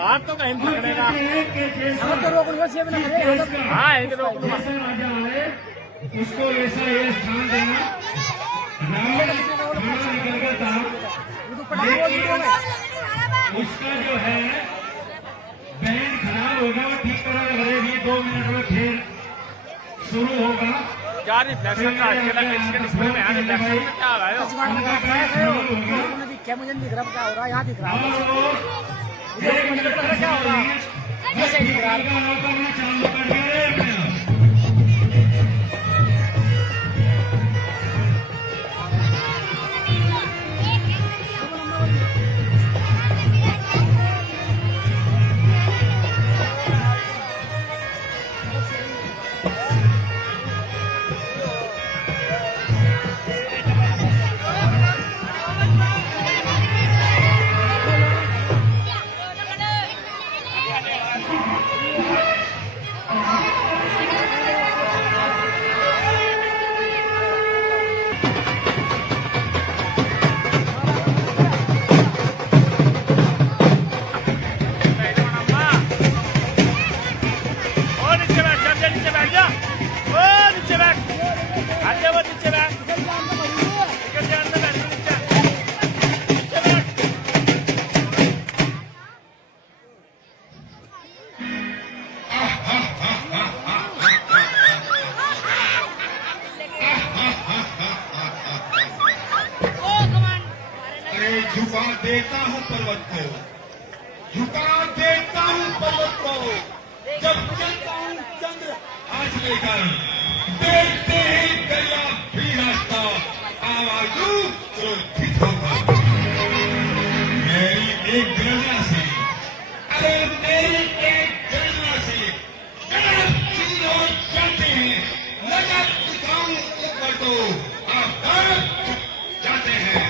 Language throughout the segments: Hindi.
आप तो कहीं पकड़ेगा। हम तो रोक लूंगा सेब ना करे। हाँ एक रोक लूंगा। उसको वैसा ये स्थान देना। निकल गया था उसका जो है बैंड खराब होगा वो ठीक करा करेगी। 2 मिनट में फिर शुरू होगा। क्या रिफ्लेक्शन का इसके डिस्प्ले में यहाँ रिफ्लेक्शन में क्या आ रहा है? क्या मुझे दिख रहा क्या हो रहा है? यहाँ दिख रहा है क्या हो रहा है? जैसे दिख रहा है झुका देता हूँ पर्वत को, झुका देता हूँ पर्वत को। जब चलता हूँ चंद्र आज लेकर, देखते ही दरिया भी रास्ता आवाजू सुरक्षित होगा। मेरी एक गणना से, अरे मेरी एक गणना से जब तीनों जाते हैं, नजर उठाऊं ऊपर तो आप जाते हैं।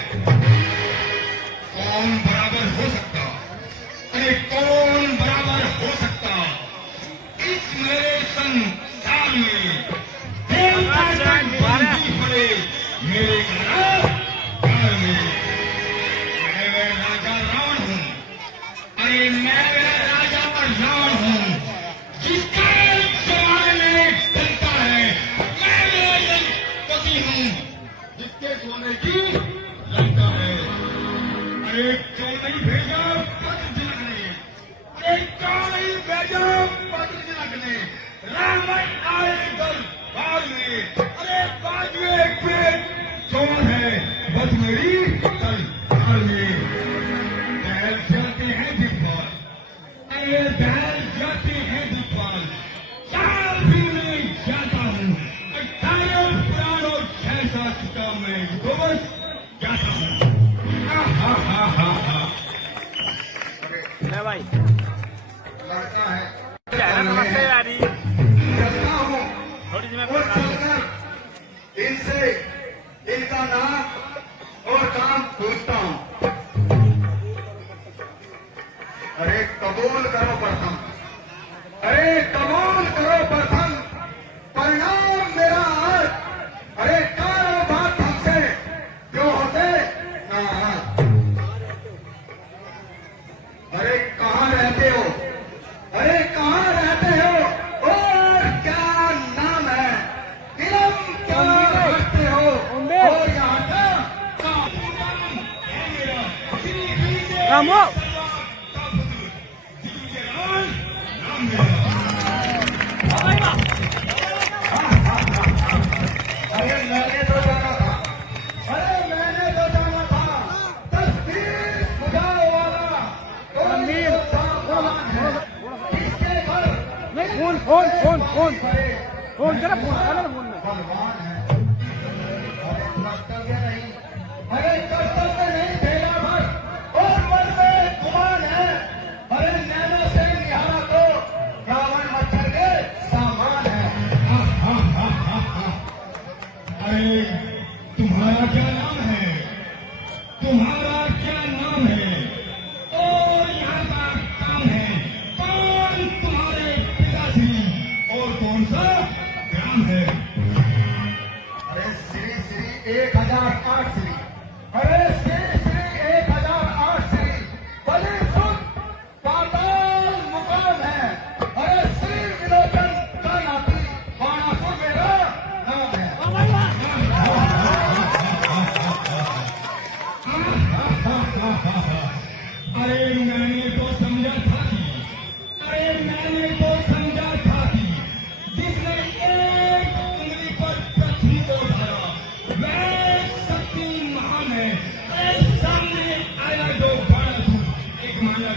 कौन बराबर हो सकता? अरे कौन बराबर हो सकता इस मेरे संसार में? पड़े मेरे घर में। मैं वह राजा रावण हूँ। अरे मैं वह राजा रावण हूँ जिसका जमाने में चलता है। मैं वह पति हूँ जिसके सोने की लंका है। अरे क्यों नहीं भेजा पत्र जिलकने? अरे क्यों नहीं भेजा पत्र जिलकने? रावण आए दरबार में। अरे बाजुए पे कौन है बस मेरी दरबार में। बैल जाते हैं दिखपाल, अरे बैल जाते हैं दिखपाल। 4 भी नहीं जाता हूँ। 18 पुरानों 6 साल चुका मैं तो बस जाता हूँ। भाई लड़का है नमस्ते यारी चलता हूँ थोड़ी सी मैं और चलकर इनसे इनका नाम और काम पूछता हूँ। अरे कबूल करो प्रथम, अरे कबूल करो प्रथम परिणाम मेरा आज। अरे कारोबार हमसे जो होते ना। अरे कहाँ रहते हो? अरे कहाँ रहते हो और क्या नाम है? इलम क्या रखते हो? और यहाँ का नाम है मेरा श्री रामो अरे मैंने तो जाना था, अरे मैंने तो जाना था। तस्वीर बुझाओ वाला रणवीर इसके घर नहीं phone phone phone phone phone करा फोन करा फोन में भगवान है। अरे कर्तव्य नहीं, अरे कर्तव्य नहीं बेला भर और मन में गुमान है। अरे नैनों से निहारा तो रावण मच्छर के सामान है। अरे तुम्हारा क्या नाम है? तुम्हारा क्या नाम है? और यहाँ का काम है? कौन तुम्हारे पिताश्री और कौन सा ग्राम है?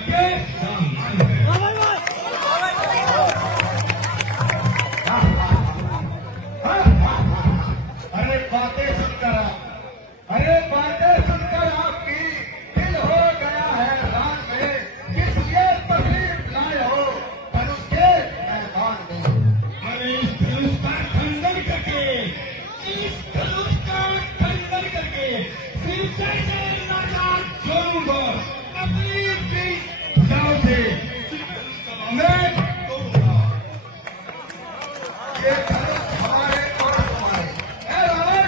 के सामान है। अरे बातें सुनकर आपकी दिल हो गया है रान में, किस लिए तकलीफ लाए हो धनुष के मैदान में। अरे इस धनुष का खंडन करके सिर जैसे नाजात छोड़ूंगा अपनी भुजाओं से मैं तोड़ूंगा। ये धनुष हमारे और तुम्हारे, हे रावण,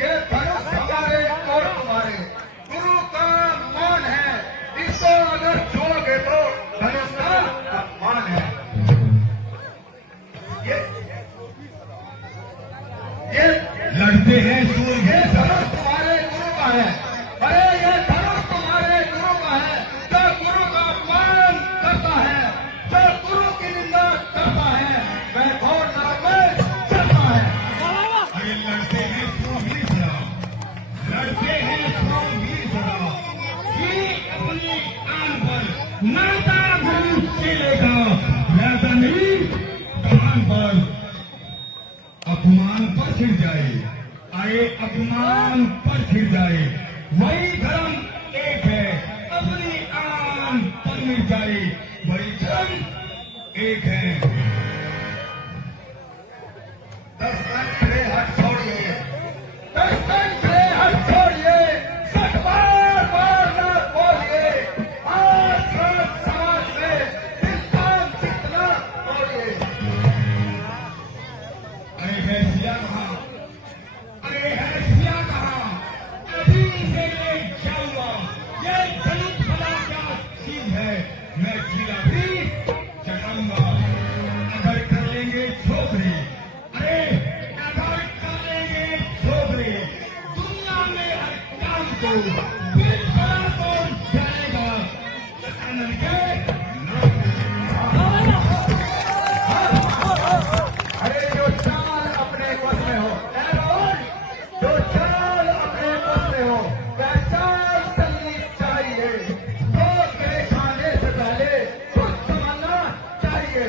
ये धनुष हमारे और तुम्हारे गुरु का मान है, इसको अगर छोड़ोगे तो धनुष का अपमान है। ये लड़ते हैं सूर्य, ये धनुष तुम्हारे गुरु का है। अरे ये धनुष तुम्हारे गुरु का है, जो गुरु का अपमान करता है, जो गुरु की निंदा करता है, वह घोर नरक में चलता है। अरे लड़ते हैं सूरवीर सदा, लड़ते हैं सूरवीर सदा, कि अपनी आन पर नाता धनुष चलेगा, नाता नहीं कमान पर अपमान पर छिड़ जाए, आए अपमान पर छिड़ जाए, वही धर्म एक है, अपनी आन पर मिट जाए, वही धर्म एक है। 10 दिन से हट छोड़िए, 10 दिन से हट छोड़िए, 60 बार न बोलिए, आज रात समाज में इंसान जितना बोलिए। अरे है सिया कहाँ, अरे है सिया कहाँ, अभी से ले जाऊंगा। ये धनुष बड़ा क्या चीज है, मैं जीरा भी चढ़ाऊंगा। अगर कर लेंगे छोकरी, अरे अगर कर लेंगे छोकरी, दुनिया में हर काम को बिल बड़ा कौन जाएगा, आनंद के नाम। अरे जो चाल अपने बस में हो, जो चाल अपने बस में हो, वह चाल चलनी चाहिए। लोग के खाने से पहले कुछ समझना चाहिए।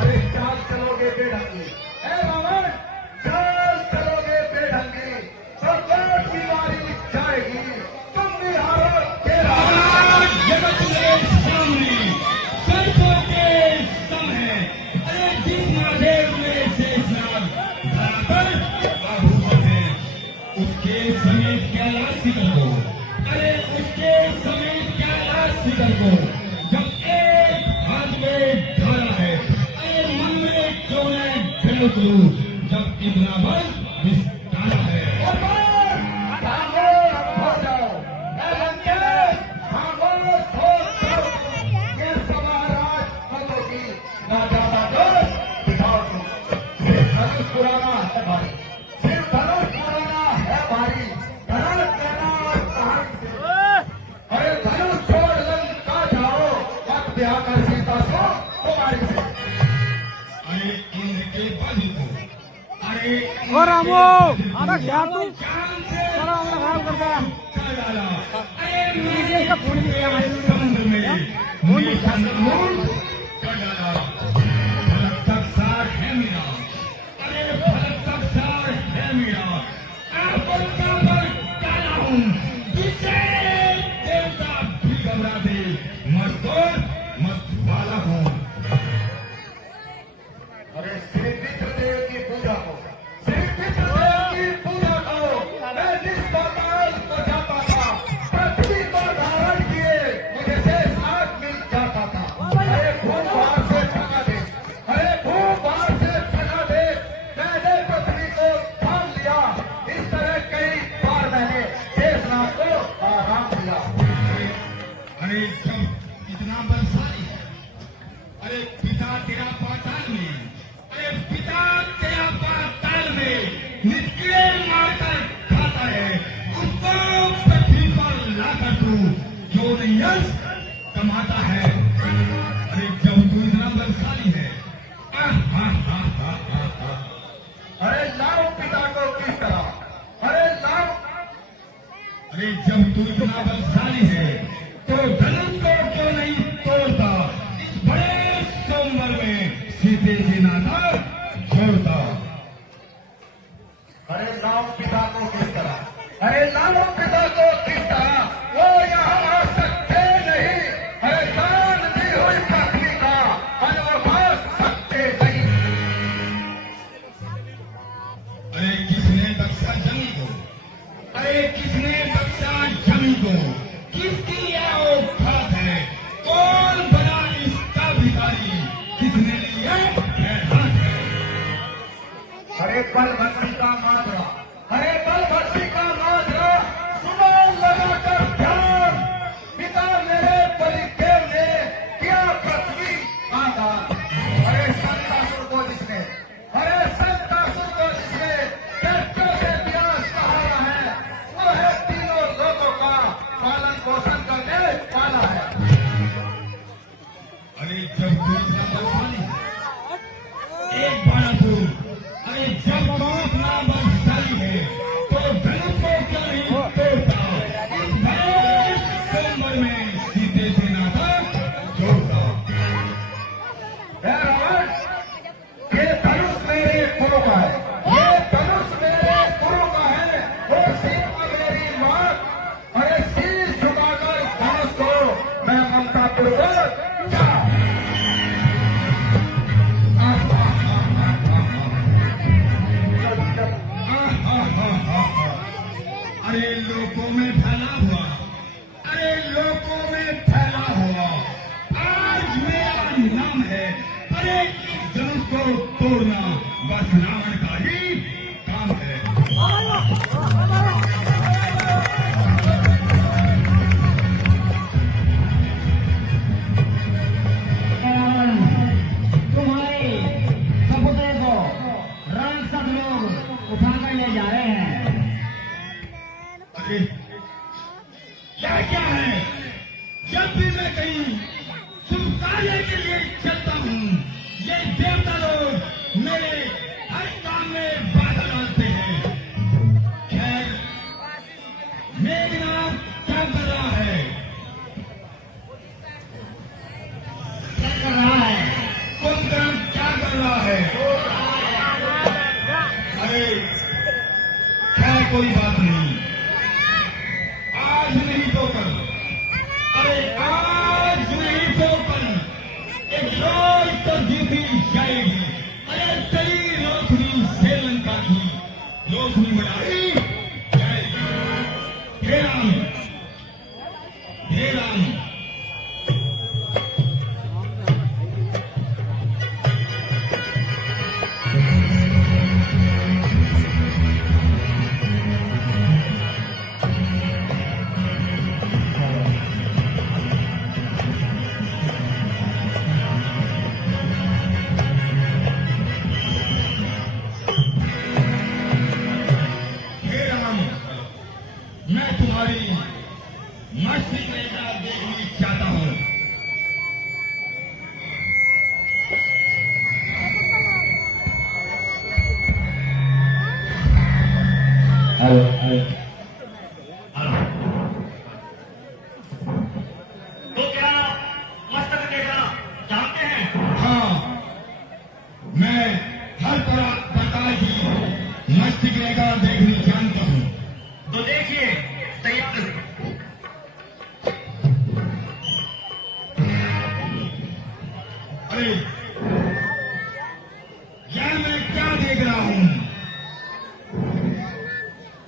अरे चाल चलोगे बेढंगी, हे रावण, चाल चलोगे बेढंगी तो बहुत बीमारी जाएगी, तुम भी हारो के जगत में सामने सरसों के सम है। अरे जिस महादेव में शेषनाग बराबर आभूषण है, उसके समेत क्या लाज सिकल को, अरे उसके समेत क्या लाज सिकल को, जब एक हाथ में धारा है, अरे मन में क्यों न ढलो करूं, जब इतना बल विस्तारा है। पुराना है भारी, सिर्फ धनुष पुराना है भारी, धनुष लेना और कहानी से। अरे धनुष छोड़ लंका जाओ, वक्त ब्याह कर सीता सो कुमारी से। अरे इंद्र के बलि को, अरे ओ रामो आधा क्या तू चांद से सारा हमारा खराब कर दिया। कर डाला। अरे नीचे इसका फोन भी किया भाई, समुद्र में मुझे समुद्र कर डाला। फलक तक सार है मेरा, अरे फलक तक सार है मेरा, आपन का बल काला हूँ, जिसे देवता भी घबरा दे, मजदूर मत वाला हूँ। अरे श्री विष्णुदेव की पूजा को, श्री विष्णुदेव की पूजा को मैं जिस पाताल को जाता था, पृथ्वी को धारण किए मुझे शेषनाग मिल जाता था। अरे भूख बाहर से ठगा दे, अरे भूख बाहर से ठगा दे, मैंने पृथ्वी को थाम लिया। इस तरह कई बार मैंने शेषनाग को आराम दिया। अरे जब इतना बलशाली है, अरे पिता तेरा पाताल में, अरे पिता तेरा पाताल में निष्क्रिय मारकर खाता है, उसको पृथ्वी पर लाकर तू जो यश कमाता है। अरे जब तू इतना बलशाली है, अरे लाओ पिता को किस तरह, अरे लाओ। अरे जब तू इतना बलशाली है तो धनुष को क्यों नहीं अरे लोगों में फैला हुआ, अरे लोगों में फैला हुआ आज मेरा नाम है। अरे इस जुलूस को तोड़ना बस रावण का ही काम है। तुम्हारे सपुतरे को राक्षस लोग उठाकर ले जा रहे हैं। अरे क्या क्या है? जब भी मैं कहीं शुभ कार्य के लिए चलता हूँ, ये देवता लोग मेरे हर काम में बाधा डालते हैं। खैर, मेघनाथ क्या कर रहा है? क्या कर रहा है? कुंभकर्ण क्या कर रहा है? अरे खैर कोई बात नहीं, आज नहीं तो कल, अरे आज नहीं तो कल एक रोज तो जीती जाएगी। अरे तेरी रोशनी श्रीलंका की रोशनी बढ़ाई जाएगी। हे राम, हे राम। हे राम, मैं तुम्हारी मस्ती रेखा देखनी चाहता हूँ। हेलो तो क्या मस्तक देखना चाहते हैं? हाँ, मैं हर प्रकार की मस्तिष्क रेखा देखनी जानता हूँ। तो देखिए, तैयार है। अरे यह मैं क्या देख रहा हूँ?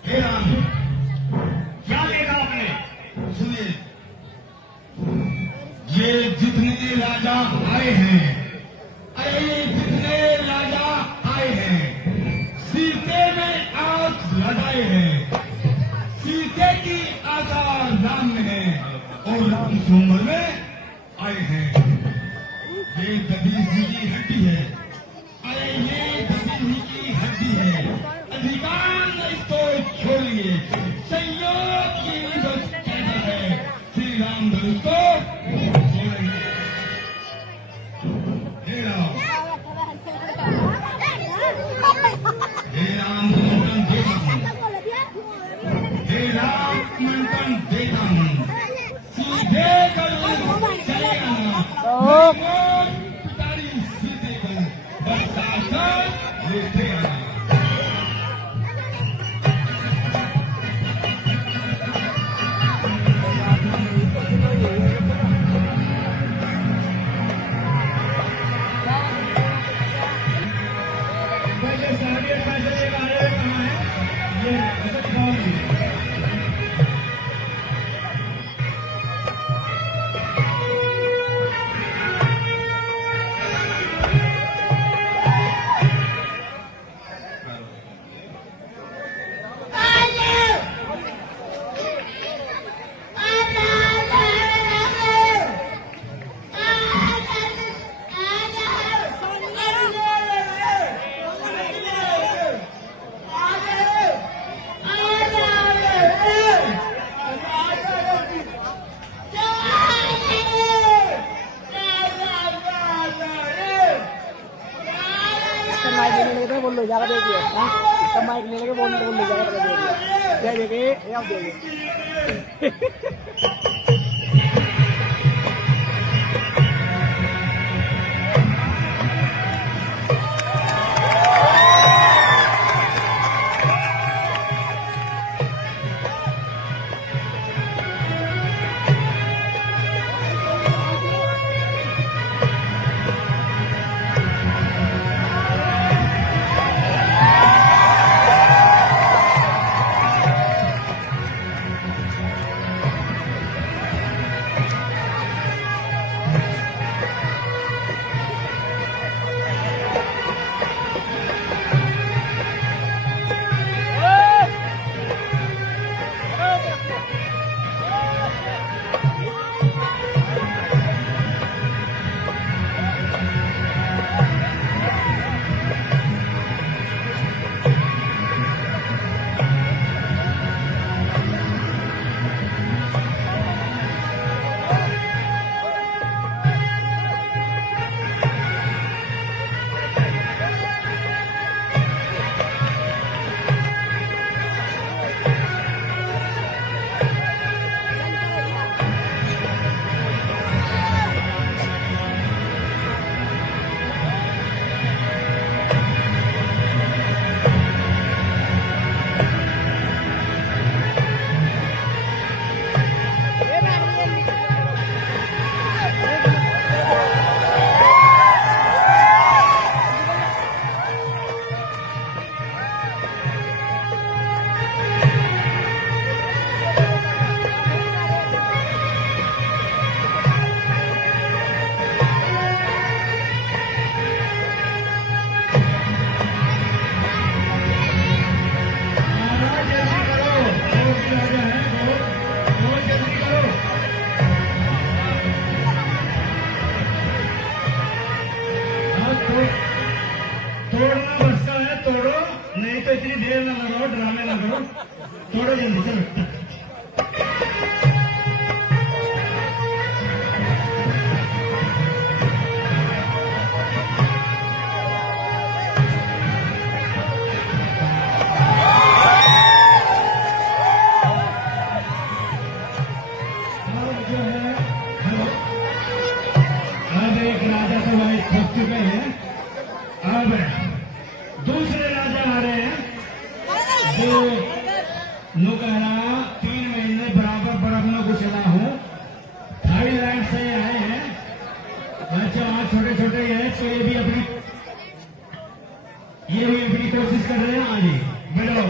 हे राम, क्या देखा आपने? सुनिए, ये जितने राजा आए हैं, अरे ये जितने राजा आए हैं, सीते में आग लगाए हैं। सीते की आकार राम में है और राम सोमर में आए हैं। ये दबी जी की हड्डी है, अरे ये दबी जी की हड्डी है। अधिकार इसको छोड़िए, संयोग की बस कहता है श्री राम धनुष को छोड़ेंगे। हे राम, हे राम मंथन देता हूँ, हे राम मंथन देता हूँ। सीधे करो चलेगा ना, पितारी सीधे को बरसात लेते आना। पहले सारे फैसले के बारे में कहा है, ये असद खान जी। माइक लेने लगे थे, बोल लो जाकर देखिए। इसका माइक लेने के बोल लो जाकर देखिए। देखिए ये आप देखिए। तो इतनी देर ना लगाओ, ड्रामे ना करो, थोड़ा जल्दी चलो। अब एक राजा तो भाई थक चुके हैं, अब दूसरे राजा आ रहे हैं जो नुकहरा 3 महीने बराबर बर्फ में घुसला हूँ, थाईलैंड से आए हैं। बच्चे वहां छोटे छोटे हैं तो ये भी अपनी कोशिश कर रहे हैं। हाँ जी बैठो।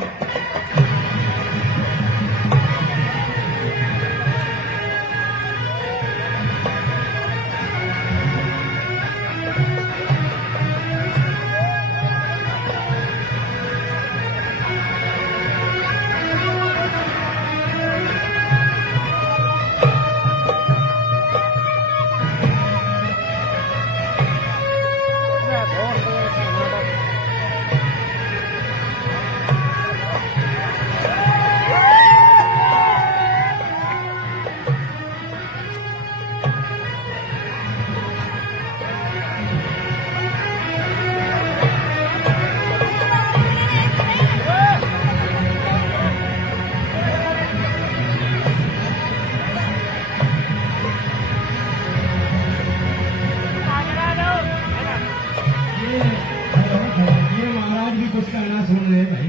ये महाराज भी कुछ कहना सुन रहे हैं भाई,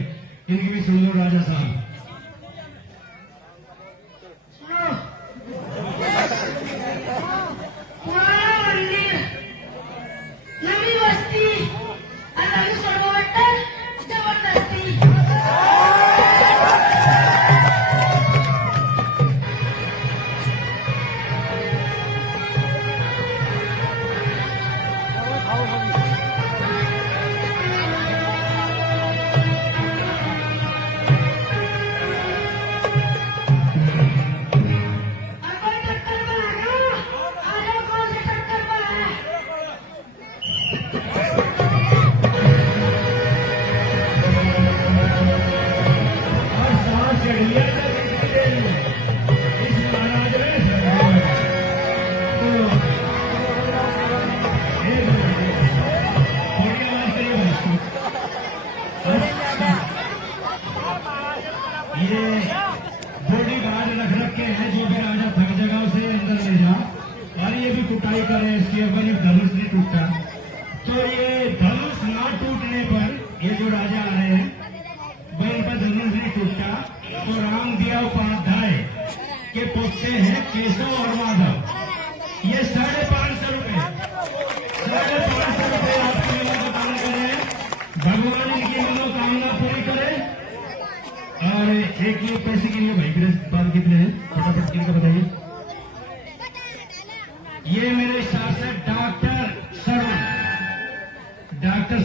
इनकी भी सुन लो राजा साहब। नवी वस्ती आणि सोडवट जबरदस्ती ये बॉडी गार्ड रख रखे हैं, जो भी राजा थक जगह उसे अंदर ले जा, और ये भी कुटाई करे इसकी, अगर ये धनुष नहीं टूटता तो ये धनुष ना टूटने पर ये जो राजा आ रहे हैं वह इनका धनुष नहीं टूटता तो राम दिया उपाध्याय के पोते हैं केशव और माधव। ये 550 रुपए, 550 रुपए आपकी लीला का दान करें, भगवान इनकी मनोकामना पूरी करे। और एक ये पैसे के लिए भाई बात कितने हैं फटाफट किन का बताइए। ये मेरे हिसाब से डॉक्टर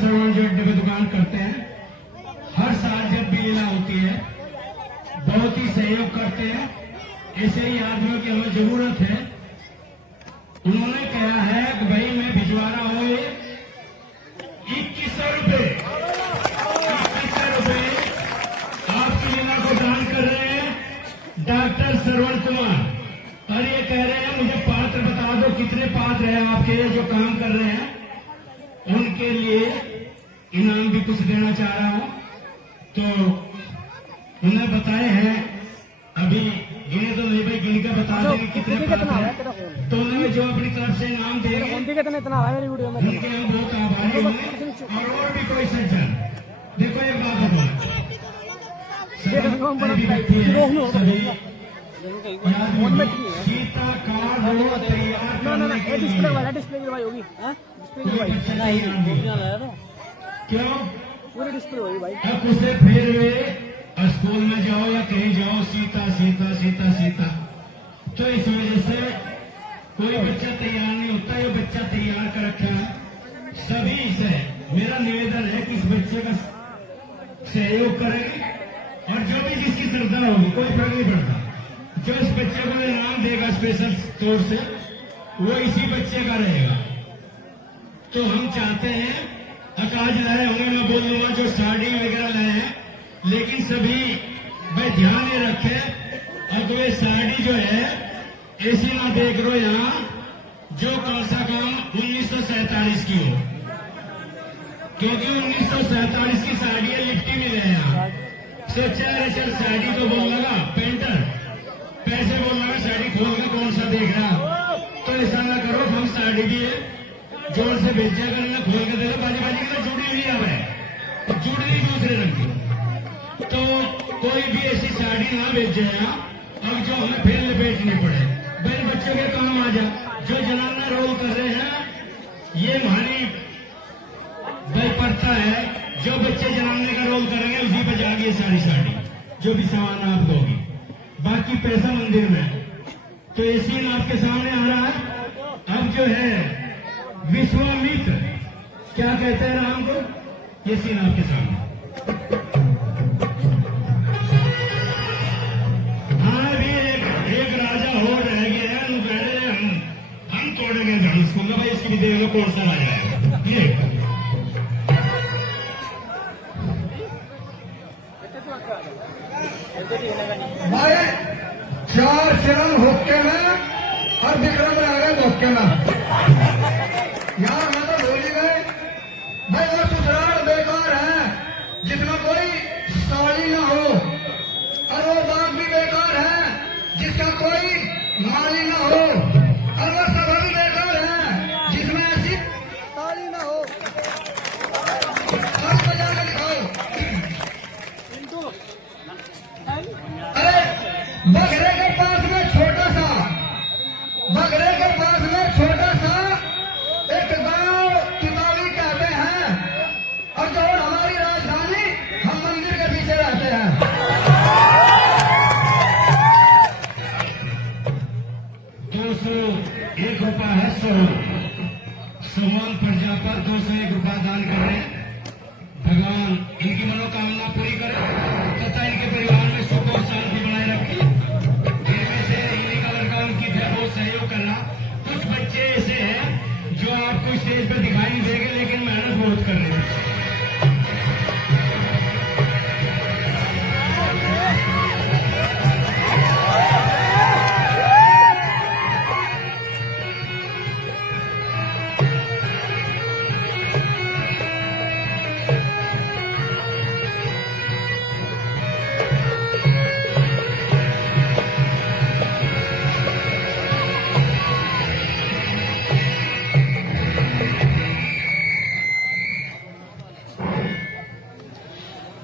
श्रवण जो अड्डे पे दुकान करते हैं, हर साल जब भी लीला होती है बहुत ही सहयोग करते हैं। ऐसे ही आदमियों की हमें जरूरत है। उन्होंने कहा है कि भाई मैं भिजवा रहा हूं 2100 रुपए, 2100 रुपए आपकी लीला को दान कर रहे हैं डॉक्टर श्रवण कुमार। और ये कह रहे हैं मुझे पात्र बता दो, कितने पात्र हैं आपके जो काम कर रहे हैं, उनके लिए इनाम भी कुछ देना चाह रहा हूं। तो उन्हें बताए हैं, अभी गिने तो नहीं भाई, गिन के बता देंगे कितने पात्र हैं, तो उन्हें जो अपनी तरफ से इनाम देंगे इतना है मेरी वीडियो में, उनके हम बहुत आभारी होंगे। और भी कोई सज्जन, देखो एक बात बताओ, सीता कार्ड हो तैयार करने के लिए डिस्प्ले की भाई होगी, क्यों पूरी डिस्प्ले होगी भाई। अब उसे फिर वे स्कूल में जाओ या कहीं जाओ सीता सीता सीता सीता, तो इस वजह से कोई बच्चा तैयार नहीं होता। ये बच्चा तैयार कर रखा है। सभी से मेरा निवेदन है कि इस बच्चे का सहयोग करेंगे, और जो भी जिसकी श्रद्धा होगी कोई फर्क नहीं पड़ता, जो इस बच्चे को इनाम देगा स्पेशल तौर से वो इसी बच्चे का रहेगा। तो हम चाहते हैं अकाज लाए होंगे, मैं बोल दूंगा जो साड़ी वगैरह लाए हैं, लेकिन सभी भाई ध्यान ये रखे और कोई साड़ी जो है ऐसी ना देख लो यहाँ जो कम से कम 1947 की हो, क्योंकि 1947 की साड़ी है, लिपटी मिले यहाँ। सोचा चल साड़ी तो बोल लगा पेंटर, पैसे बोल लगा साड़ी खोल के कौन सा देख रहा, तो ऐसा ना करो, हम साड़ी भी है जोर से बेचा करना, खोल के देखो बाजी बाजी की तो जुड़ी हुई है, जुड़ी दूसरे रंग की, तो कोई भी ऐसी साड़ी ना बेच जाए अब जो हमें फिर लपेटनी पड़े। भाई बच्चों के काम आ जा, जो जनाना रोल कर रहे हैं ये हमारी भाई प्रथा है, जो बच्चे जनाने का रोल करेंगे उसी पर जाएगी ये साड़ी जो भी सामान आप दोगी, बाकी पैसा मंदिर में। तो ये सीन आपके सामने आ रहा है। अब जो है विश्वामित्र क्या कहते हैं राम को, ये सीन आपके सामने। हाँ भी एक राजा हो रह गया है, हम तोड़ेंगे धनुष को, भाई इसकी भी देख लो कौन सा राजा है ये। भाई 4 चरण होके में और विक्रम आ गए धोखे में, यार मैं तो भूल ही गए। भाई वो ससुराल बेकार है जिसमें कोई साड़ी ना हो, और वो बाग भी बेकार है जिसका कोई माली ना हो, और वो सभा भी बेकार है जिसमें ऐसी साड़ी ना हो। और बजा के दिखाओ। अरे बगरे के पास में छोटा सा, बगरे के पास में छोटा सा एक गांव किताबी कहते हैं, और जो हमारी राजधानी हम मंदिर के पीछे रहते हैं। 201 रुपया है, 100 समान प्रजा पर 201 रुपया दान कर रहे हैं। भगवान इनकी मनोकामना पूरी करे तथा इनके परिवार में सुख और शांति बनाए रखे। इनमें से इन्हीं का लड़का उनकी बहुत सहयोग करना। कुछ बच्चे ऐसे हैं जो आपको स्टेज पर दिखाई नहीं देंगे, लेकिन मेहनत बहुत कर रहे हैं।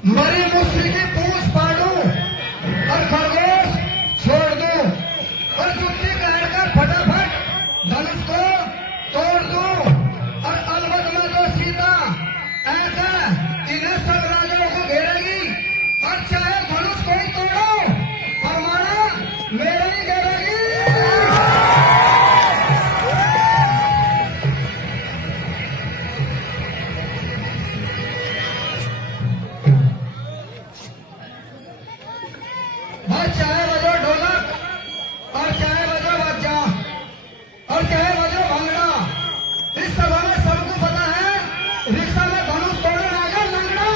मरी मुस्री की पूंछ पाड़ू और खरगोश छोड़ दूं, और जुत्ती कहकर फटाफट धनुष को तोड़ दूं, और अलबत में तो सीता ऐसे इन्हें सब राजाओं को घेरेगी, और चाहे धनुष कोई तोड़ो और मारा मेरे ही घेरेगी। भाई चाहे बजो ढोलक, और चाहे बजो बाजा, और चाहे बजो भंगड़ा, इस सभा में सबको पता है रिक्शा में धनुष तोड़ने आएगा लंगड़ा।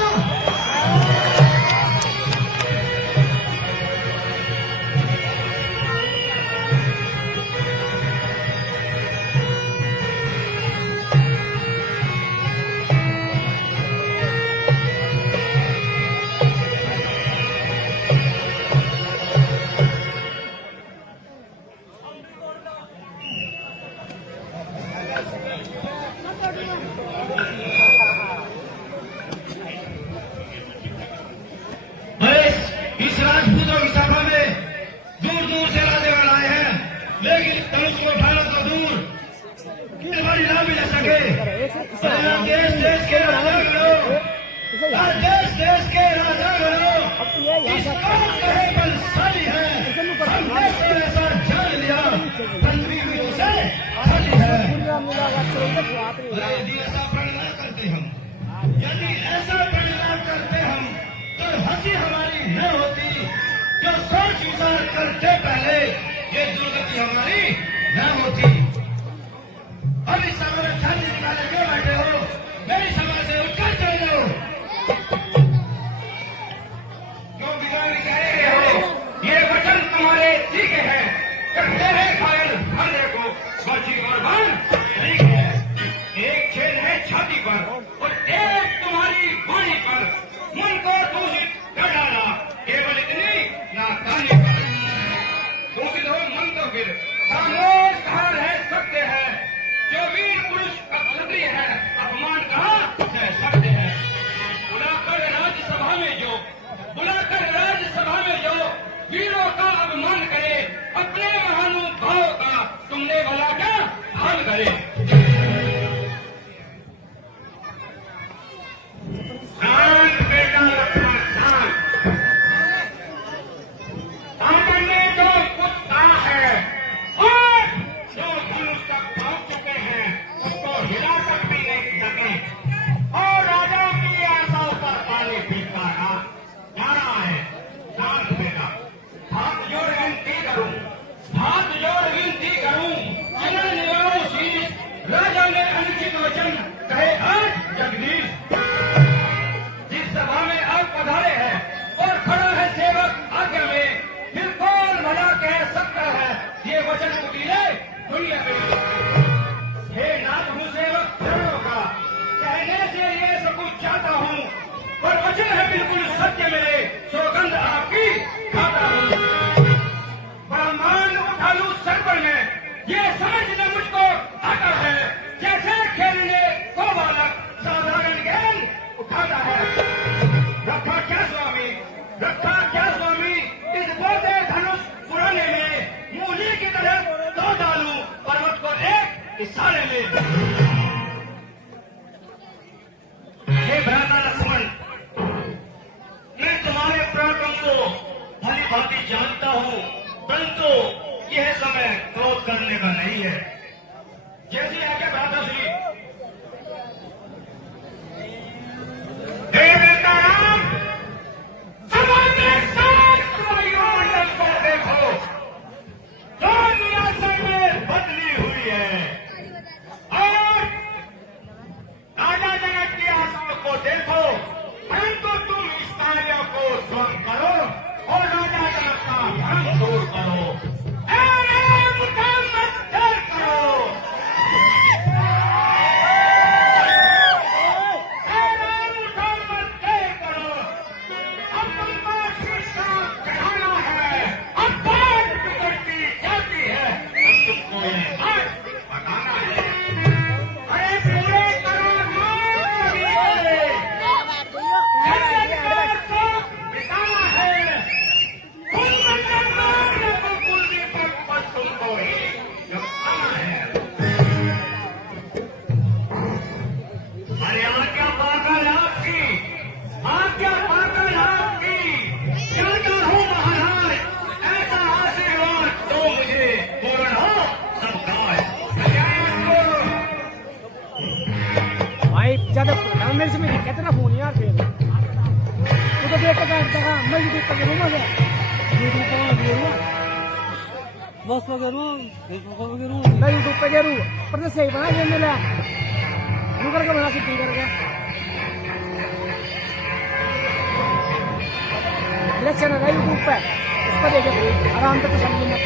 अरे इस राजपूतों की सभा में दूर दूर से राजेगण आए हैं, लेकिन धनुष को उठाना तो दूर हमारी ना भी ले सके। अरे देश देश के राजागणों, देश देश के राजागणों, इस कौन कहे बलशाली है, हमने तो ऐसा जान लिया बंदी हुई उसे खाली है। यदि ऐसा प्रणना करते हम, यदि ऐसा प्रणना करते हम, तो हंसी हमारी न होती, जो सोच विचार करते पहले ये दुर्गति हमारी न होती। अब इस समय में छंद निकाले क्यों बैठे हो? मेरी सभा से उठ पर और एक तुम्हारी वाणी पर मन को दूषित कर डाला, केवल इतनी नाकानी पर। दूषित हो मन तो फिर खामोश कहाँ रह सकते हैं, जो वीर पुरुष क्षत्रिय है अपमान कहाँ सह सकते हैं। बुलाकर राज्यसभा में जो वीरों का अपमान करे, अपने महानुभाव का तुमने भला क्या हाल करे। शांत बेटा लक्ष्मण शांत, सामने जो कुछ कहा है और जो धनुष तक पहुंच चुके हैं उसको हिला तक भी नहीं सके, और राजाओं की आशाओं पर पानी फेंकता रहा है। शांत बेटा, हाथ जोड़ विनती करूं, जिन्हें निगाहों शीश राजा ने अनुचित वचन कहे आज जगदीश। जिस सभा में आप पधारे हैं और खड़ा है सेवक आज्ञा में, फिर कौन भला कह सकता है ये वचन कुटीले दुनिया में। हे नाथ हूँ सेवक धर्मों का, कहने से ये सब कुछ चाहता हूँ, पर वचन है बिल्कुल सत्य मेरे, सौगंध आपकी खाता हूँ। ब्रह्मांड उठा लूं सर पर मैं, ये समझने मुझको आता है, जैसे खेलने को बालक साधारण गेंद उठाता है। रखा क्या स्वामी इस बोधे धनुष उड़ाने में, मूली की तरह दो डालूं पर्वत को एक इशारे में। हे भ्राता लक्ष्मण, मैं तुम्हारे पराक्रम को भली भांति जानता हूँ, परंतु यह समय क्रोध करने का नहीं है। जैसी आज्ञा भ्राता श्री। हे बेटा राम, सभा में सात वायुमंडल को देखो, जो निराशा में बदली हुई है, और राजा जनक की आशाओं को देखो, परंतु तुम इस कार्य को स्वयं करो और राजा जनक का भ्रम दूर करो। ज्यादा मेरे से मेरी कहते ना फोन यार, फिर तू तो देख के बैठ जाएगा, मैं भी देख कर करूँगा क्या, बस पे करूँ, फेसबुक पे करूँ, मैं यूट्यूब पे करूँ, पर सही बना गेम मिला यू करके बना सकती करके मेरा चैनल है यूट्यूब पे, उस पर देखे आराम से तो समझ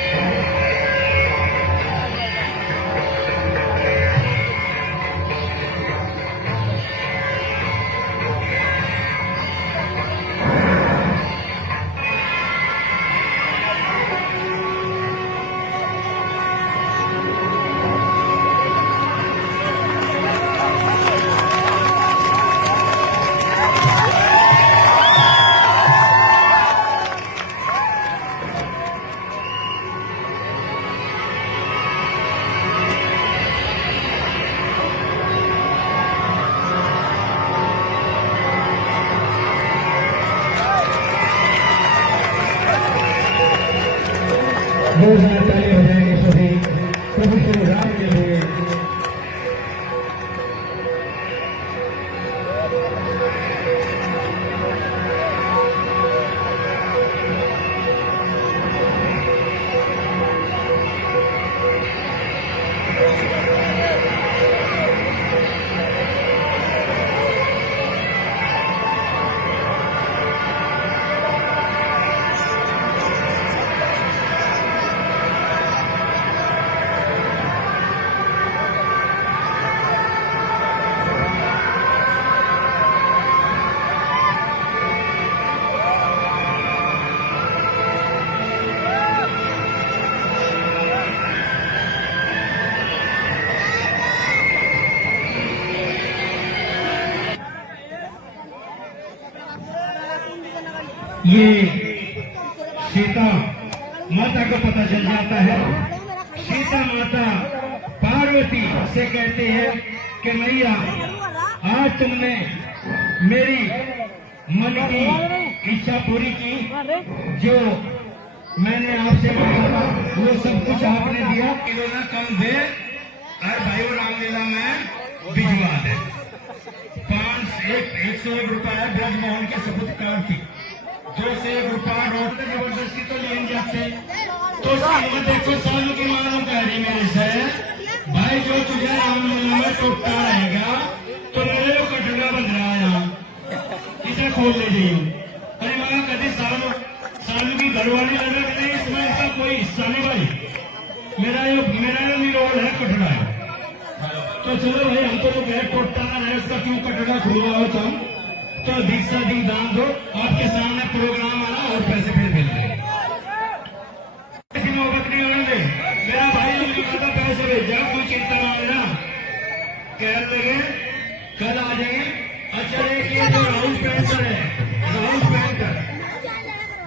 ये सीता माता को पता चल जाता है। सीता माता पार्वती से कहते हैं कि मैया आज तुमने मेरी मन की इच्छा पूरी की, जो मैंने आपसे मांगा था वो सब कुछ आपने दिया। किलोना कम दे और भाई रामलीला में भिजवा दे। 101 रुपया ब्रजमोहन के सबूत कार थी, 201 रुपया रोड पे जबरदस्ती तो ले जाते। तो कीमत देखो, सालों की मालूम कह रही मेरे से भाई, जो तुझे रामलीला में टूटता रहेगा तो मेरे को कटोरा बन रहा है यहाँ, इसे खोल ले जाइए। अरे मैं कभी सालों की घरवाली लग नहीं, इसमें इसका कोई हिस्सा नहीं भाई। मेरा जो रोल है कटोरा है। तो चलो भाई, हमको तो गैर टूटता ना है, इसका क्यों कटोरा खुलवाओ तुम। तो अधिक से अधिक दान दो, आपके सामने प्रोग्राम आना और पैसे फिर मिल रहे। ऐसी मोहब्बत नहीं होने दे। मेरा भाई ने कहा पैसे भेजा, कोई चिंता ना लेना, कह लगे कल आ जाएंगे। अच्छा, एक ये जो राहुल पेंटर है, राहुल पेंटर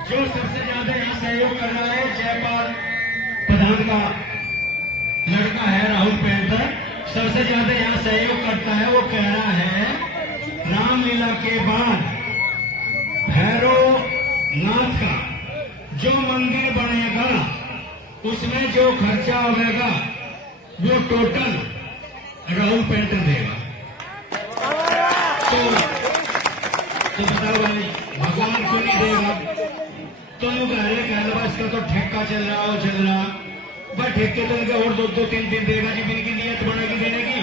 जो सबसे ज्यादा यहाँ सहयोग कर रहा है, जयपाल प्रधान का लड़का है राहुल पेंटर, सबसे ज्यादा यहाँ सहयोग करता है। वो कह रहा है रामलीला के बाद भैरवनाथ का जो मंदिर बनेगा उसमें जो खर्चा होगा वो टोटल राहुल पेंटर देगा। तो बताओ भाई, भगवान क्यों नहीं देगा? तो लोग कह रहे इसका तो ठेका चल रहा हो चल रहा, बस ठेके तो उनके और 2-3 दिन देगा जी, इनकी नीयत बनेगी देने की।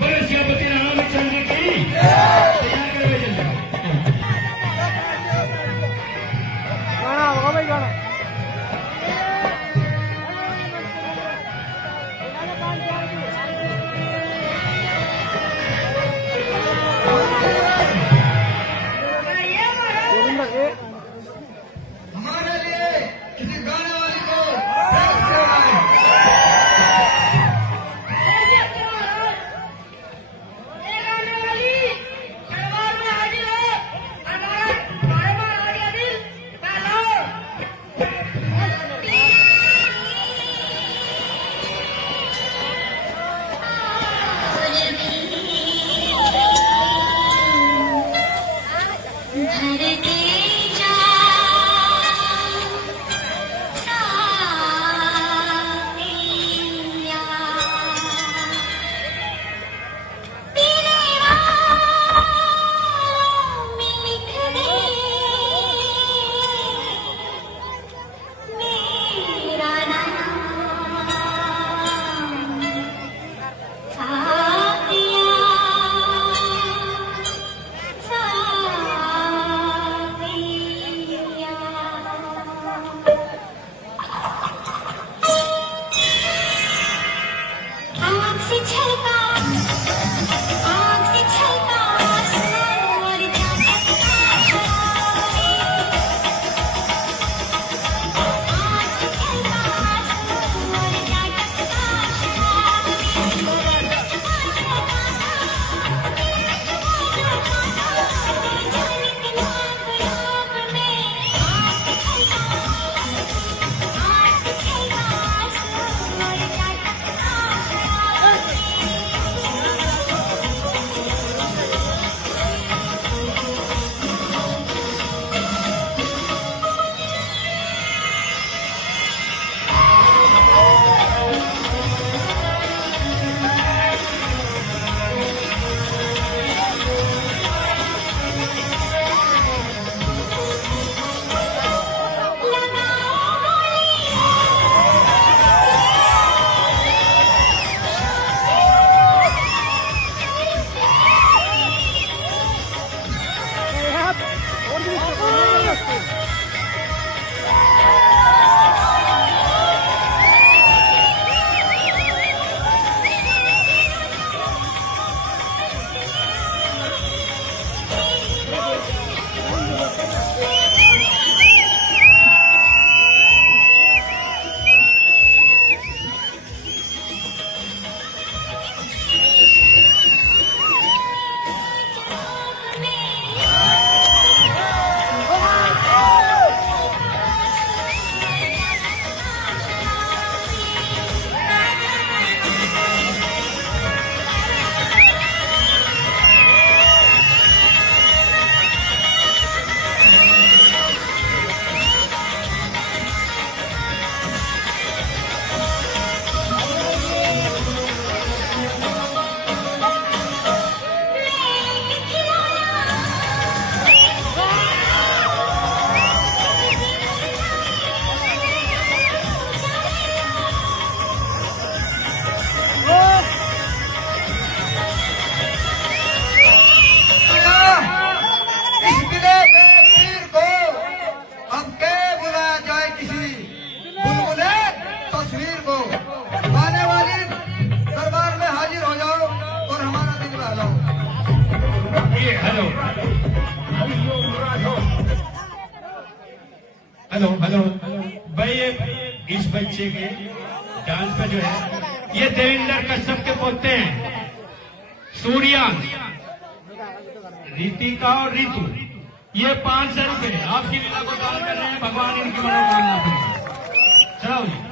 पर सियापति राणा में चलने की तैयार करके चल जाओ। गाना होगा भाई, गाना हमारे लिए किसी गाने वाले को प्रेस करवाएं। ऐसे अपने महाराज, एक आने वाली दरबार में हाजिर हो, हमारे महाराज का दिल बहलाओ। बच्चे के डांस का जो है, ये देवेंद्र कश्यप के पोते हैं, सूर्यांश, रितिका और रितु। ये 500 रुपए आपकी लीला को दान कर रहे हैं, भगवान इनकी मनोकामना पूरी। चलो जी।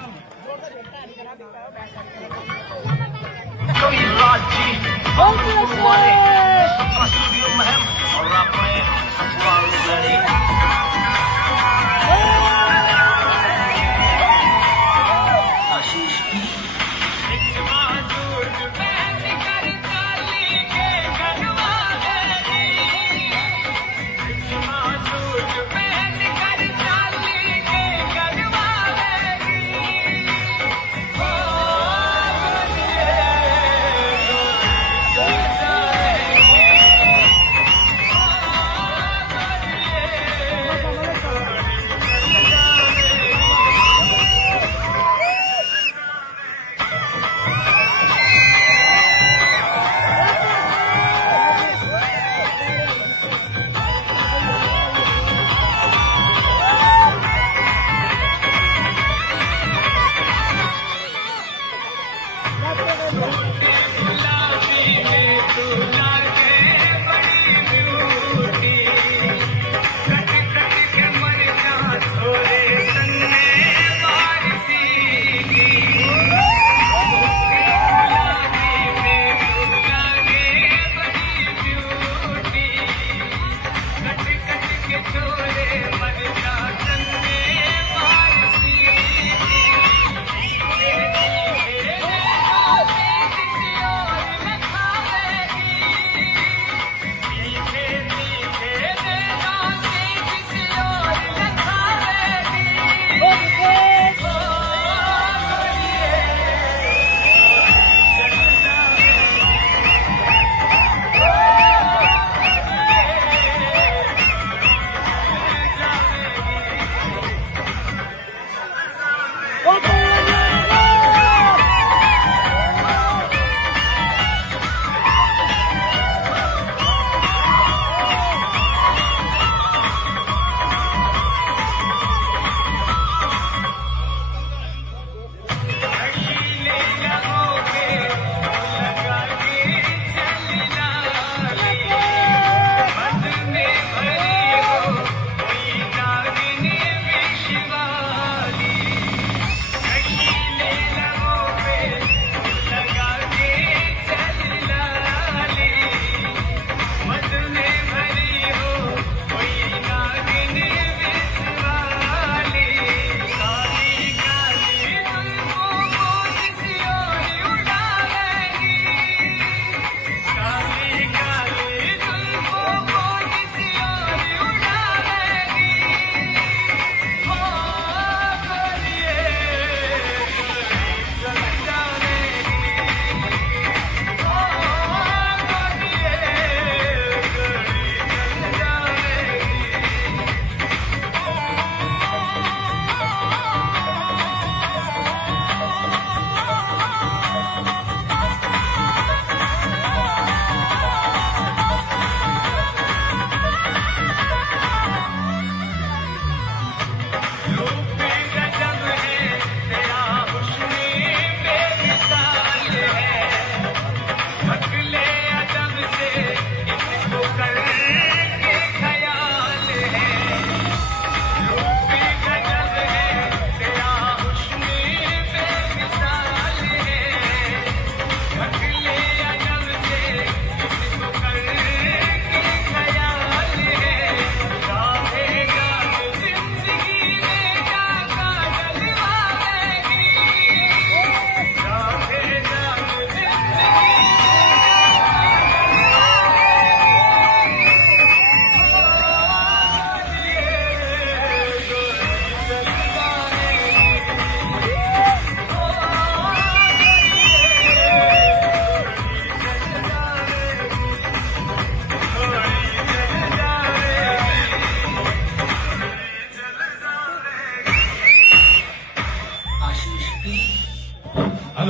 हेलो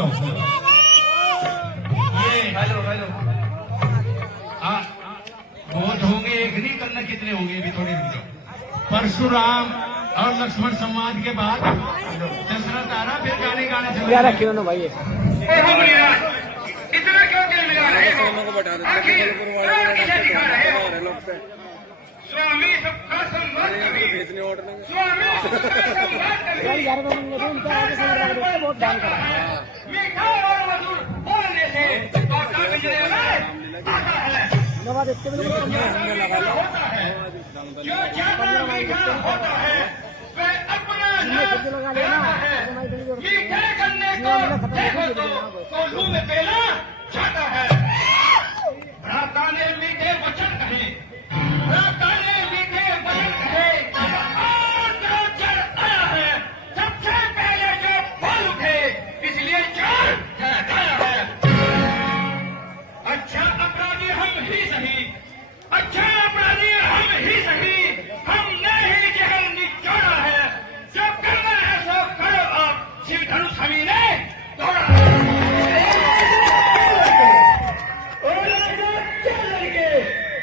ये हेलो वोट होंगे एक नहीं, करना कितने होंगे अभी थोड़ी रुक जाओ। परशुराम और लक्ष्मण संवाद के बाद दशरथ आ रहा, फिर गाने गाने चले। क्या रखे दोनों भाई? इतना क्यों दिल मिला रहे हो? आखिर किसे दिखा रहे हो? स्वामी सबका संवाद कभी, स्वामी सबका संवाद कभी, यार उनका आगे से लगा देते बहुत डांस कर रहा है। मीठा और मधुर बोलने से और कागजरे में आता है। नवा देखते जो ज्यादा मीठा होता है वह अपना नाम लगा है। मीठे गन्ने को देखो तो लू में पेला जाता है। भ्राता ने मीठे वचन कहे, भ्राता ने मीठे वचन कहे, और जो चढ़ आया है सबसे पहले जो बोल उठे, इसलिए चढ़ आया है। अच्छा अपराधी हम ही सही, अच्छा अपराधी हम ही सही, हमने ही जहर निचोड़ा है। जो करना है सो करो आप, शिव धनुष हमी ने तोड़ा है। और राजा क्या लड़के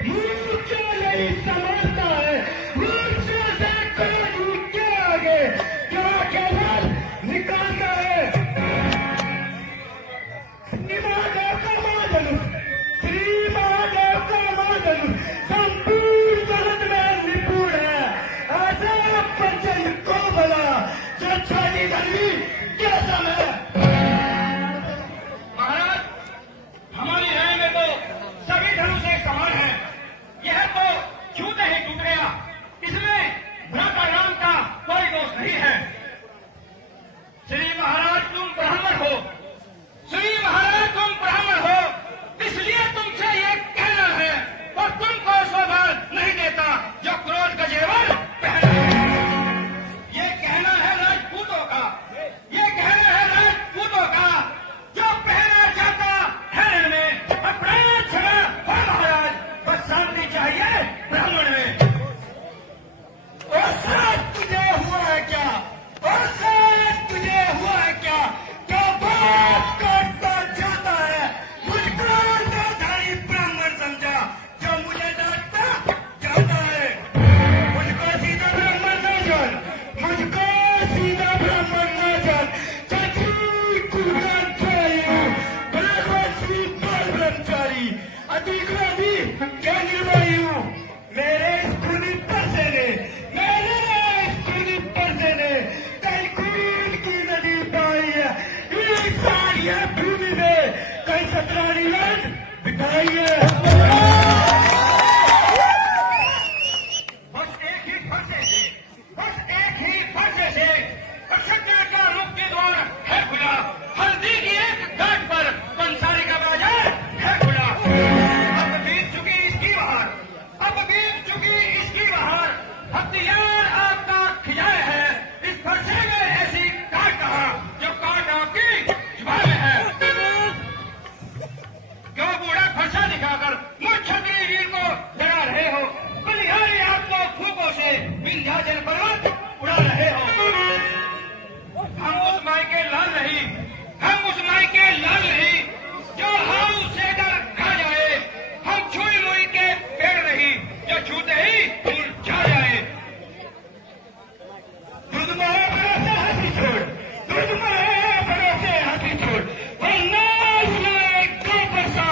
मूर्छा नहीं समझता है, मूर्छा से कोई के आगे क्या केवल निकालता है। महादेव का महाधनुष, श्री महादेव का महाधनुष संपूर्ण जगत में निपुण है। ऐसे पंचन को भला छाती धर्मी कैसा है? महाराज, हमारी राय में तो सभी धनुष एक समान है। यह तो छूते ही टूट गया, इसमें भ्राता राम का कोई दोष नहीं है। श्री महाराज तुम ब्राह्मण हो, श्री महाराज तुम ब्राह्मण हो, इसलिए तुमसे ये कहना है और तुमको शोभा नहीं देता जो क्रोध का जेवर पहना है। ये कहना है राजपूतों का, ये कहना है राजपूतों का जो पहना जाता है में अपराध क्षमा हो महाराज, बस शांति चाहिए ब्राह्मण में। और साथ तुझे हुआ है क्या, और साथ तुझे हुआ है क्या, क्या बात करता जाता है? मुझको नाधारी ब्राह्मण समझा जो मुझे डांटता जाता है। मुझको सीधा ब्राह्मण न जान, मुझको सीधा ब्राह्मण न जान। चतुर कुब्रह्मचारी हूँ, भगवती पर ब्रह्मचारी, अधिकारी क्या निर्वाही हूँ। मेरे स्कूली परसे ने, मेरे स्कूली परसे ने कई खून की नदी पाई है। एक साल यह भूमि में कई सतरानी लड़ बिताई है। बस एक ही फरसे से, बस एक ही फरसे से क्षत्रिय का मुक्ति द्वार है खुला। हल्दी की एक घाट पर पंसारी का बाजार है खुला। अब बीत चुकी इसकी बहार, अब बीत चुकी इसकी बहार, हथियार आपका खिजाए है। इस फरसे में ऐसी काट कहा जो काट आपकी जुबान में है। क्यों बूढ़ा फरसा दिखाकर मुझ क्षत्रिय वीर को डरा रहे हो? बलिहारी आपको फूकों से विंध्याचल पर्वत उड़ा रहे हो। हम उस माई के लाल नहीं, हम उस माई के लाल नहीं जो हाउ से डर खा जाए। हम छुई मुई के पेड़ नहीं जो छूते ही मुरझा जाए। दूध मारे भरोसे हंसी छोड़, दूध मारे भरोसे हंसी छोड़, वरना उसने को बरसा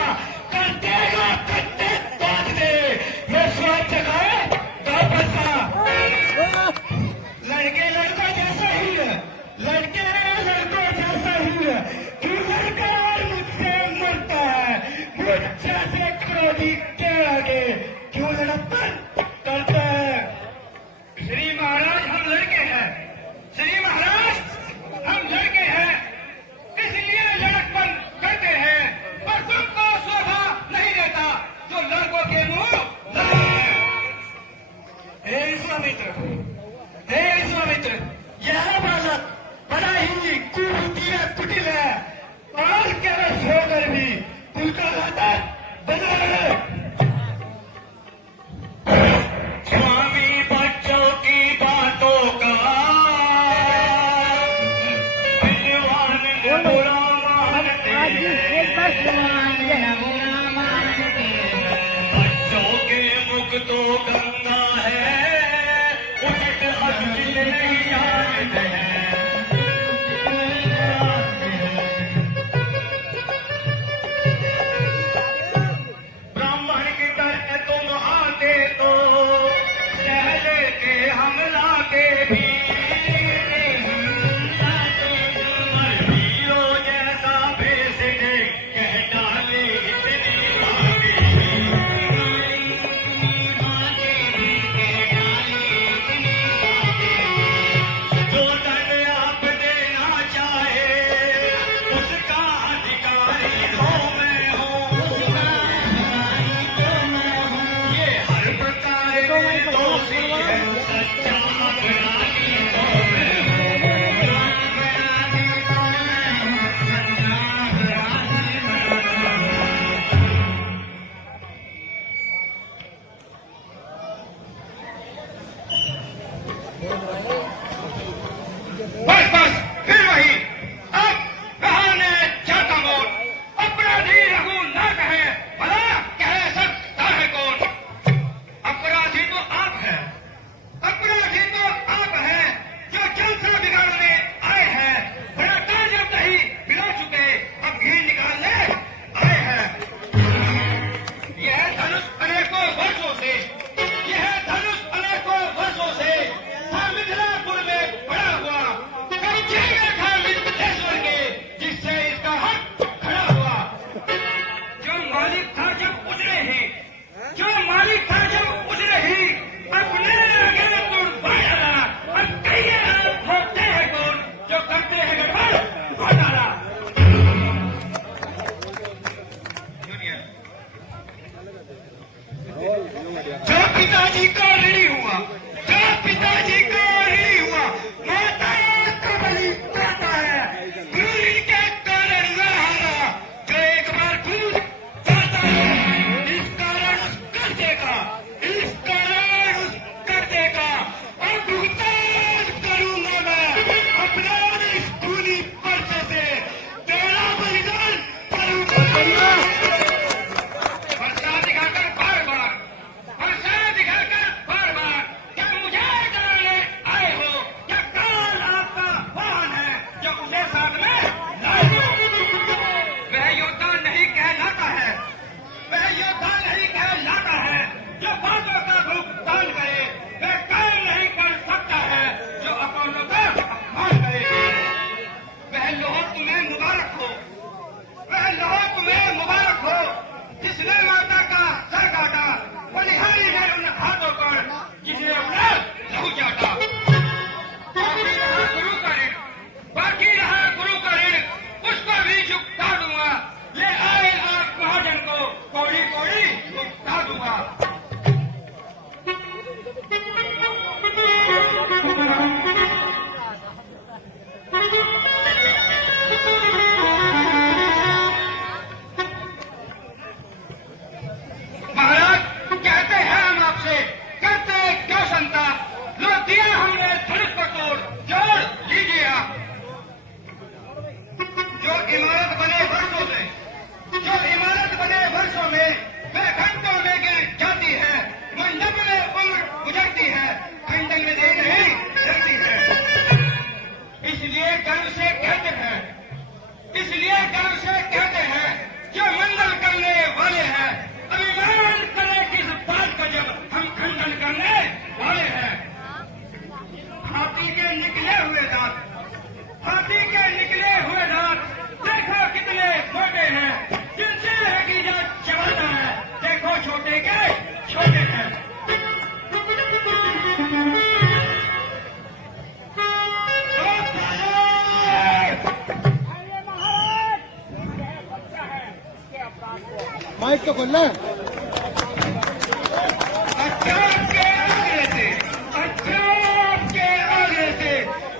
कर देगा कट्टे काट दे। ये स्वाद जगाए तो बरसा। लड़के लड़का जैसा ही है, लड़के लड़कों जैसा ही है। क्यों लड़का मुझसे मरता है, मुझ जैसे क्रोधी के आगे क्यों लड़पन करता है? श्री महाराज हम लड़के हैं, श्री महाराज हम लड़के हैं, इसलिए लड़कपन करते हैं। पर तुमको शोभा नहीं देता जो लड़कों के मुंह लगे। हे विश्वामित्र, हे विश्वामित्र, यह बालक बड़ा ही कुबुद्धिया कुटिल है और केवल होकर भी कुल का घातक बना है। स्वामी बच्चों की बातों का विद्वान न बुरा मानते हैं, बच्चों के मुख तो गंगा है, उचित अभिचित ये गांव से कहते हैं जो मंगल करने वाले हैं, अभिमान करे किस बात का जब हम खंडन करने वाले हैं। हाथी के निकले हुए दांत, हाथी के निकले हुए दांत देखो कितने मोटे हैं, जिनसे रहेगी जो चबाता है देखो छोटे के छोटे हैं। माइक तो खोल ले। अच्छा के आगे से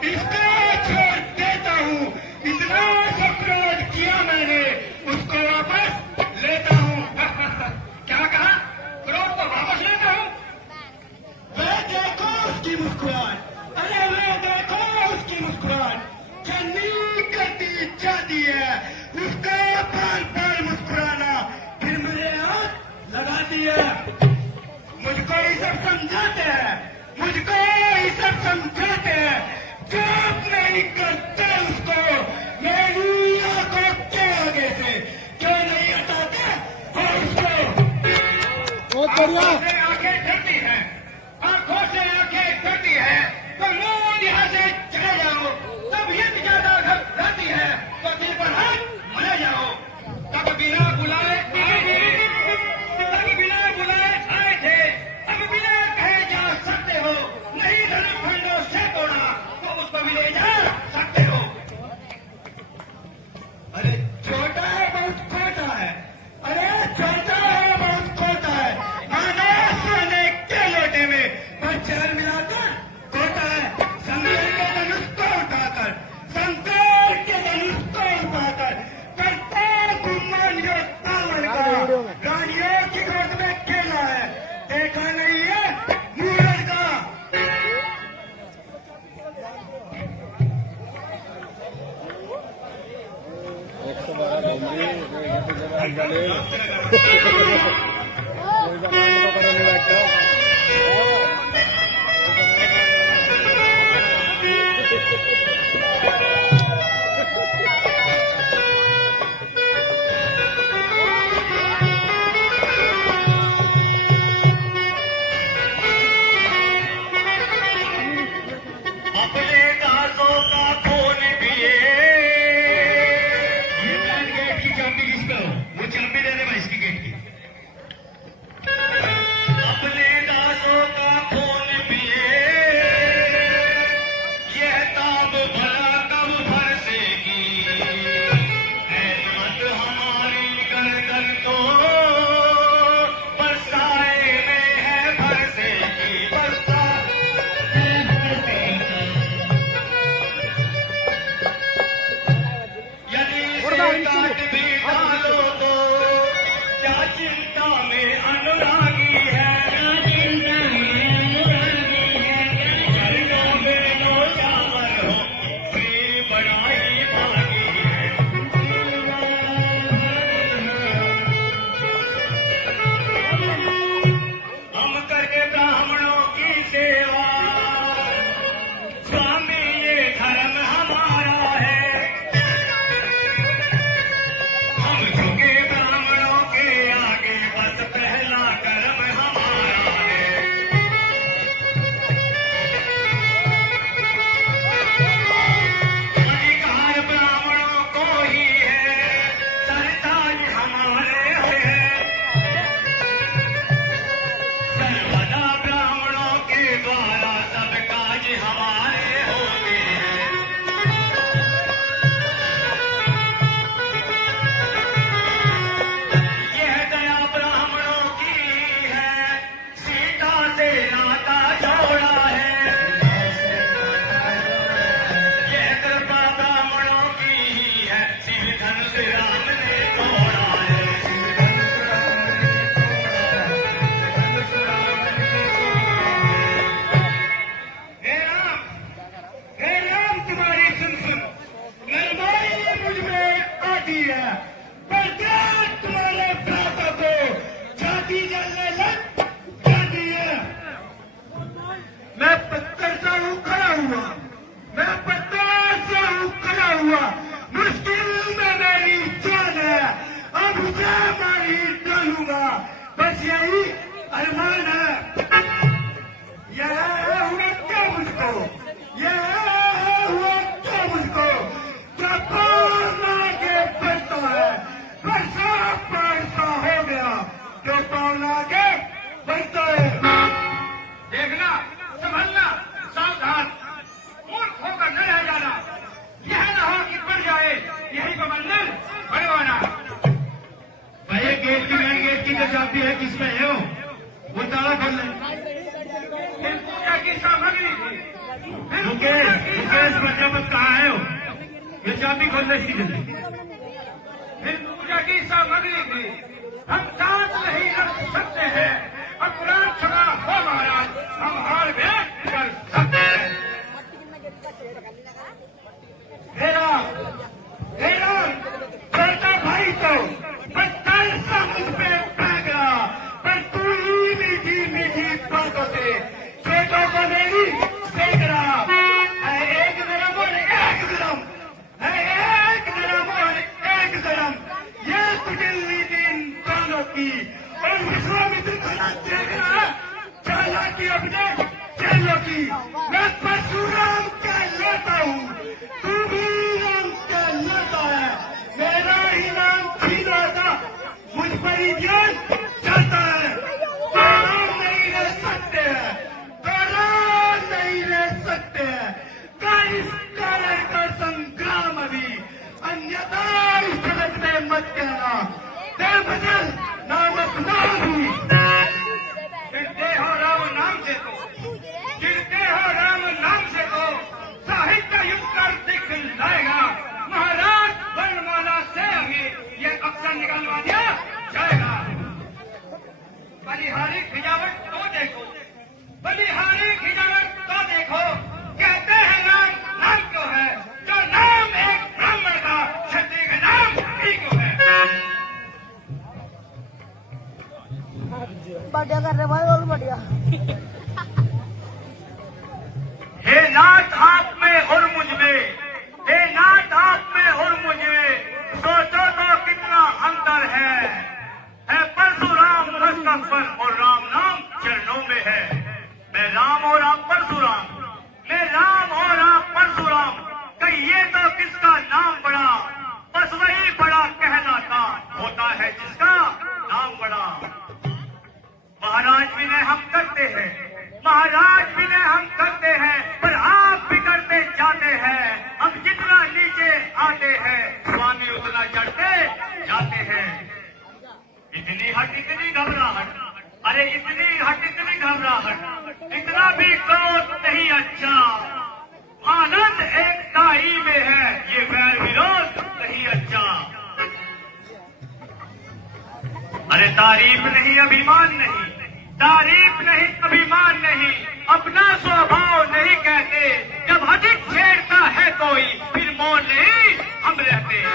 इसको छोड़ देता हूँ। इतना अपराध किया मैंने, उसको वापस लेता हूँ। क्या कहा? क्रोध को वापस लेता हूँ। वे देखो उसकी मुस्कुराहट, अरे वे देखो उसकी मुस्कुराहट, चन्नी करती जाती है उसका बार बार मुस्कुराना, फिर मेरे हाथ लगाती है। मुझको ये सब समझाते हैं, मुझको ये सब समझाते हैं, जब नहीं करते उसको मेरी आंखों के आगे से, क्यों नहीं हटाते और उसको। बहुत बढ़िया। आंखों से आंखें डरती हैं, आंखों से आंखें डरती हैं, तो लोग यहाँ से चले जाओ, तब ये ज्यादा घबराती है, तो दिल पर हाथ मरे जाओ। तब बिना बुलाए आए थे, तब बिना बुलाए आए थे, अब बिना कहे जा सकते हो, नहीं धनुष खंडों से तोड़ा तो उसको भी ले जा सकते हो। अरे छोटा है बहुत छोटा है, अरे छोटा है बहुत छोटा है, मानो सोने के लोटे में पत्थर मिलाकर खोटा है। शंकर के धनुष को उठाकर, शंकर के धनुष को उठाकर करता गुमान जो तावड़ का रानियों की गोद में खेला है, देखा नहीं है मूरत का। अपने दासों का खून पिए। ये मेन गेट की चाबी किसको? वो चाबी दे दे भाई इसकी गेट की। अपने दासों का खून पिए, यह ताब तुझे मारी डालूंगा, बस यही अरमान है। यह हुआ क्या मुझको, यह हुआ क्या मुझको, पाना के बढ़ता है, पैसा पैसा हो गया तो पाना के बढ़ता है। देखना, संभलना, सावधान, मूर्ख होकर न रह जाना। यह न हो कि बढ़ जाए यही को मंजिल बनवाना। भाई गेट की मेन गेट की जो चाबी है किस में है वो ताला खोल ले। फिर पूजा की सामग्री, मुकेश प्रजापत कहाँ है हो? ये चाबी खोल ले सीधे। फिर पूजा की सामग्री भी हम साथ नहीं रख सकते हैं। अपराध क्षमा हो महाराज, हम हार में कर सकते हैं। मेरा छोटा भाई तो पत्थर सा मुझ पे फेंक रहा, पर तू ही मीठी मीठी बातों से छोटों को मेरी फेंक रहा है। एक गरम और एक गरम है, एक गरम और एक गरम, ये कुटिल दिन दोनों की। और विश्वामित्र खड़ा देख रहा चालाकी अपने चेलों की। मैं परशुराम का लौटा हूँ, तू भी राम का लौटा है। मेरा ही नाम छीना था, मुझ पर ही ध्यान जाता है। तो राम नहीं रह सकते हैं, तो राम नहीं रह सकते हैं। का इस कारण का संग्राम अभी, अन्यथा इस जगत में मत कहना, दे बदल नाम अपना भी। गिरते हो राम नाम से तो, गिरते हो राम नाम से तो साहित्य युग कर दिखलाएगा। महाराज वर्णमाला से अभी ये अक्षर निकलवा दिया जाएगा। बलिहारी खिजावट तो देखो, बलिहारी खिजावट तो देखो। कहते हैं नाम, नाम क्यों है? जो नाम एक ब्राह्मण का, क्षत्रिय का नाम ही क्यों है? बढ़िया कर रहे भाई, और बढ़िया। हे नाथ आप में और मुझ में, हे नाथ आप में और मुझ में, सोचो तो कितना अंतर है परशुराम मुस्तकबर और राम नाम चरणों में है। मैं राम और आप परशुराम, मैं राम और आप परशुराम, कहिए तो किसका नाम बड़ा? बस वही बड़ा कहलाता होता है जिसका नाम बड़ा। महाराज विनय हम करते हैं, महाराज विनय हम करते हैं, पर आप भी करते जाते हैं। हम जितना नीचे आते हैं, स्वामी उतना चढ़ते जाते हैं। इतनी हट, इतनी घबराहट, अरे इतनी हट, इतनी घबराहट, इतना भी क्रोध नहीं अच्छा। आनंद एकता ही में है, ये वैर विरोध नहीं अच्छा। अरे तारीफ नहीं, अभिमान नहीं, तारीफ नहीं, अभिमान नहीं, अपना स्वभाव नहीं कहते। जब अधिक छेड़ता है कोई, फिर मौन नहीं हम रहते।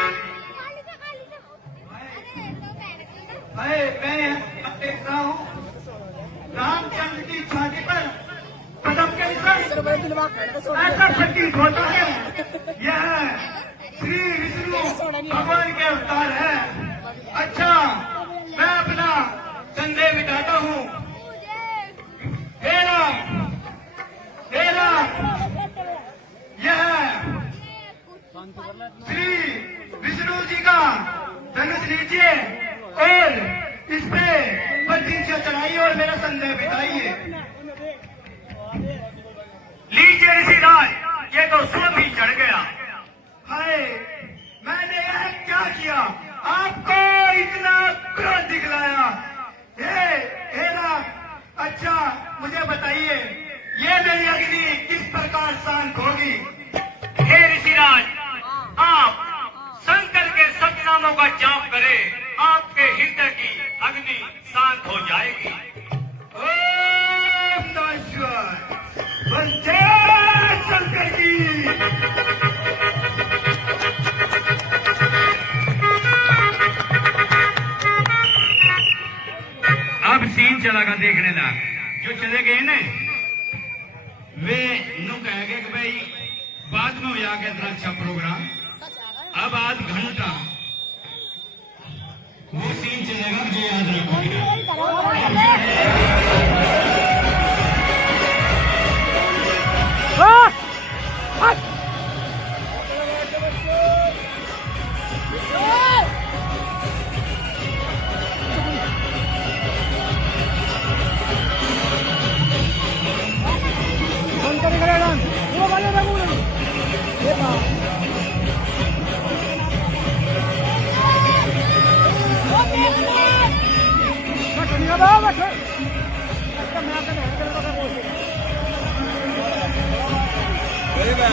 मैं देख रहा हूँ रामचंद्र की छाती पर कदम के निशान ऐसा प्रतीत होता है यह श्री विष्णु भगवान के अवतार है। अच्छा, मैं अपना संदेह मिटाता हूँ। हे राम, यह श्री विष्णु जी का धनुष लीजिए और इस पे प्रतिष्ठा चढ़ाइए और मेरा संदेह मिटाइए। लीजिए ऋषिराज, ये तो स्वयं ही चढ़ गया। हाय, मैंने यह क्या किया? आपको इतना क्रोध दिखलाया। हे राम, अच्छा मुझे बताइए, ये मेरी अग्नि किस प्रकार शांत होगी? हे ऋषिराज, आप शंकर के सत नामों का जाप करें, आपके हृदय की अग्नि शांत हो जाएगी। ओम नमः शिवाय, जय शंकर की। अब सीन चला का देखने ला, जो चले गए ना वे नु कहेंगे कि भाई बाद में हो आगे इतना अच्छा प्रोग्राम। अब आज घंटा वो नहीं चलेगा, ये याद रखिएगा। Very bad.